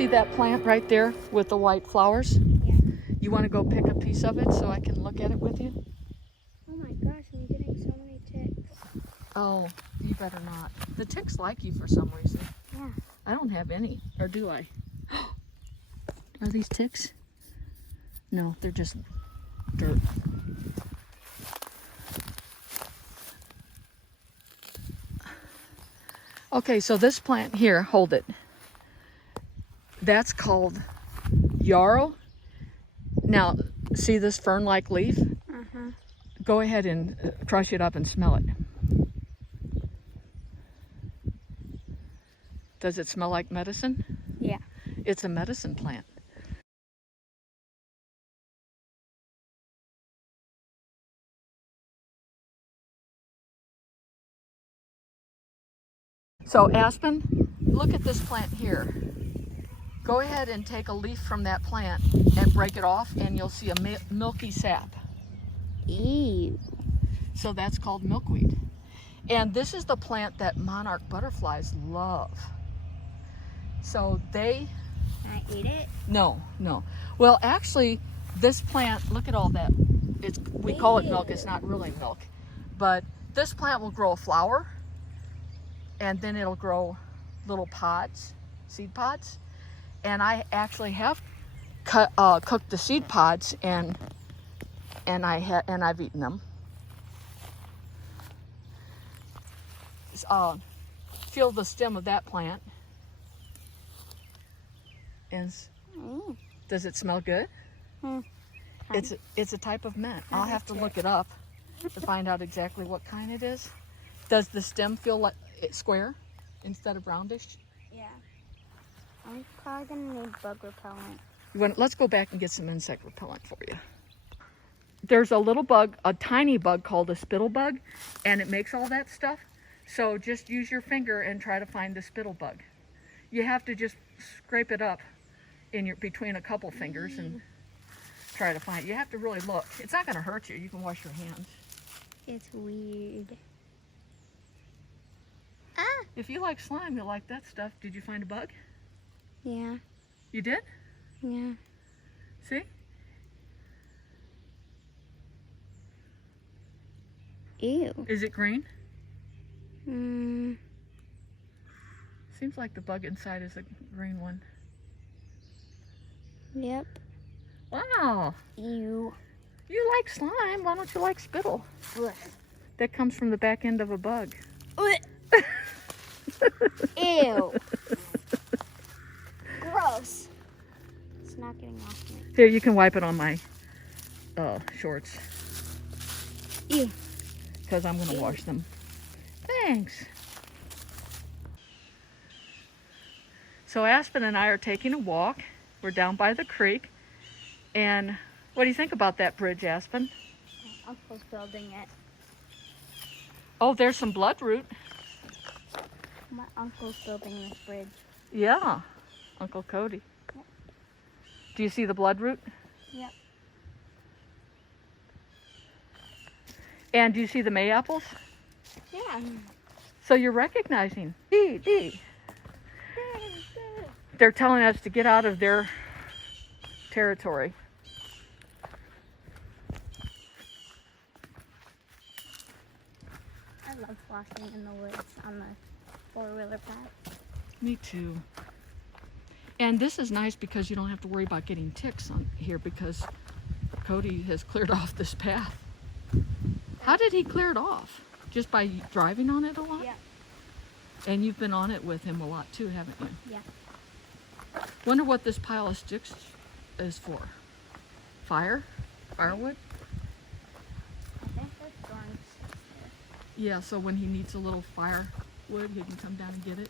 see that plant right there with the white flowers? Yeah. You want to go pick a piece of it so I can look at it with you? Oh my gosh, I'm getting so many ticks. Oh, you better not. The ticks like you for some reason. Yeah. I don't have any, or do I? Are these ticks? No, they're just dirt. Okay, so this plant here, hold it. That's called Yarrow. Now, see this fern-like leaf? Uh-huh. Go ahead and crush it up and smell it. Does it smell like medicine? Yeah. It's a medicine plant. So Aspen, look at this plant here. Go ahead and take a leaf from that plant and break it off and you'll see a milky sap. Ew. So that's called milkweed. And this is the plant that monarch butterflies love. So they... Can I eat it? No. Well, actually, this plant, look at all that. We call it milk, it's not really milk. But this plant will grow a flower and then it'll grow little pods, seed pods. And I actually have cooked the seed pods and I've eaten them. Feel the stem of that plant. And does it smell good? It's a type of mint. I'll have to look it up to find out exactly what kind it is. Does the stem feel like it's square instead of roundish? Yeah. I'm probably gonna need bug repellent. Let's go back and get some insect repellent for you. There's a little bug, a tiny bug called a spittlebug, and it makes all that stuff. So just use your finger and try to find the spittlebug. You have to just scrape it up between a couple fingers and try to find it. You have to really look. It's not going to hurt you. You can wash your hands. It's weird. If you like slime, you'll like that stuff. Did you find a bug? Yeah. You did? Yeah. See? Ew. Is it green? Seems like the bug inside is a green one. Yep. Wow. Ew. You like slime. Why don't you like spittle? Ugh. That comes from the back end of a bug. Ew. Gross. It's not getting off me. Here, you can wipe it on my shorts. Ew. Because I'm going to wash them. Thanks. So Aspen and I are taking a walk. We're down by the creek. And what do you think about that bridge, Aspen? My uncle's building it. Oh, there's some bloodroot. My uncle's building this bridge. Yeah, Uncle Cody. Yep. Do you see the bloodroot? Yep. And do you see the May-apples? Yeah. So you're recognizing. They're telling us to get out of their territory. I love walking in the woods on the four-wheeler path. Me too. And this is nice because you don't have to worry about getting ticks on here because Cody has cleared off this path. How did he clear it off? Just by driving on it a lot? Yeah. And you've been on it with him a lot too, haven't you? Yeah. Wonder what this pile of sticks is for. Fire? Firewood? I think there's thorns there. Yeah, so when he needs a little firewood, he can come down and get it.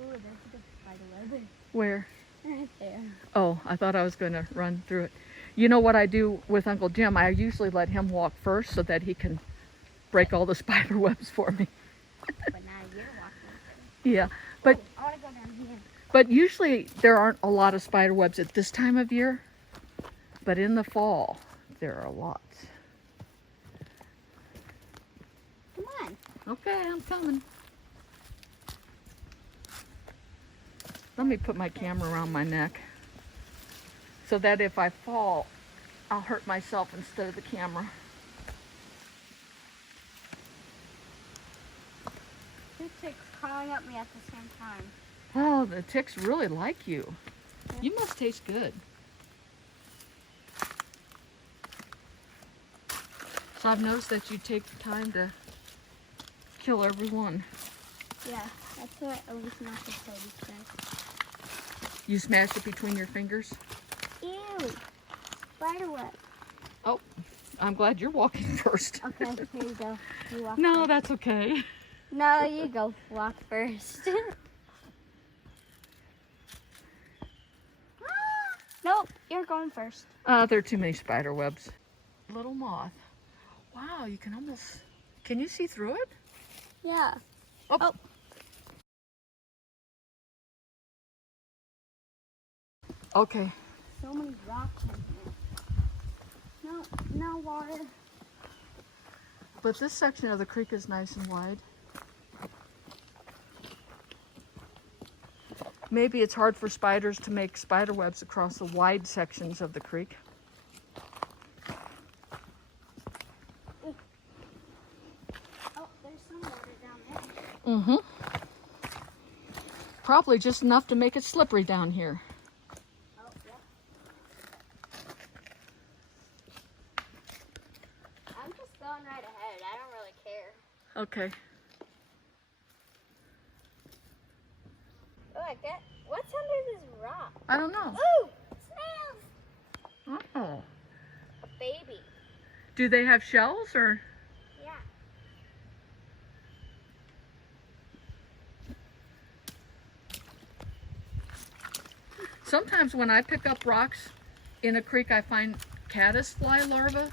Ooh, there's a good spider web. Where? Right there. Oh, I thought I was going to run through it. You know what I do with Uncle Jim? I usually let him walk first so that he can break all the spider webs for me. But now you're walking. Yeah, but Ooh, I want to go down here. But usually there aren't a lot of spider webs at this time of year. But in the fall, there are lots. Come on. Okay, I'm coming. Let me put my camera around my neck so that if I fall, I'll hurt myself instead of the camera. Two ticks crawling up me at the same time. Oh, the ticks really like you. You must taste good. So I've noticed that you take time to kill every one. Yeah, that's what I always knock the soda says. You smash it between your fingers? Ew. Spiderweb. Oh, I'm glad you're walking first. Okay, here you go. You walk No, first. that's okay. No, you go walk first. Nope, you're going first. There are too many spider webs. Little moth. Wow, you can almost... Can you see through it? Yeah. Oh. Okay. So many rocks in here. No water. But this section of the creek is nice and wide. Maybe it's hard for spiders to make spider webs across the wide sections of the creek. Oh, there's some water down there. Mm-hmm. Probably just enough to make it slippery down here. Oh, yeah. I'm just going right ahead. I don't really care. Okay. Oh, what's under this rock? I don't know. Ooh, snails! Oh. A baby. Do they have shells or? Yeah. Sometimes when I pick up rocks in a creek, I find caddisfly larvae.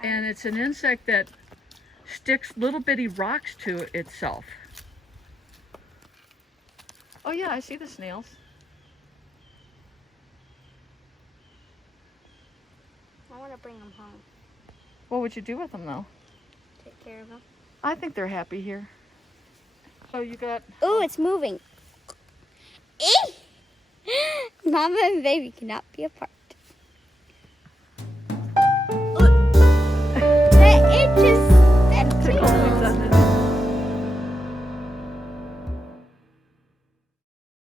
And it's an insect that sticks little bitty rocks to itself. Oh yeah, I see the snails. I want to bring them home. What would you do with them though? Take care of them. I think they're happy here. So you got... Ooh, it's moving. Eee! Mama and baby cannot be apart. It just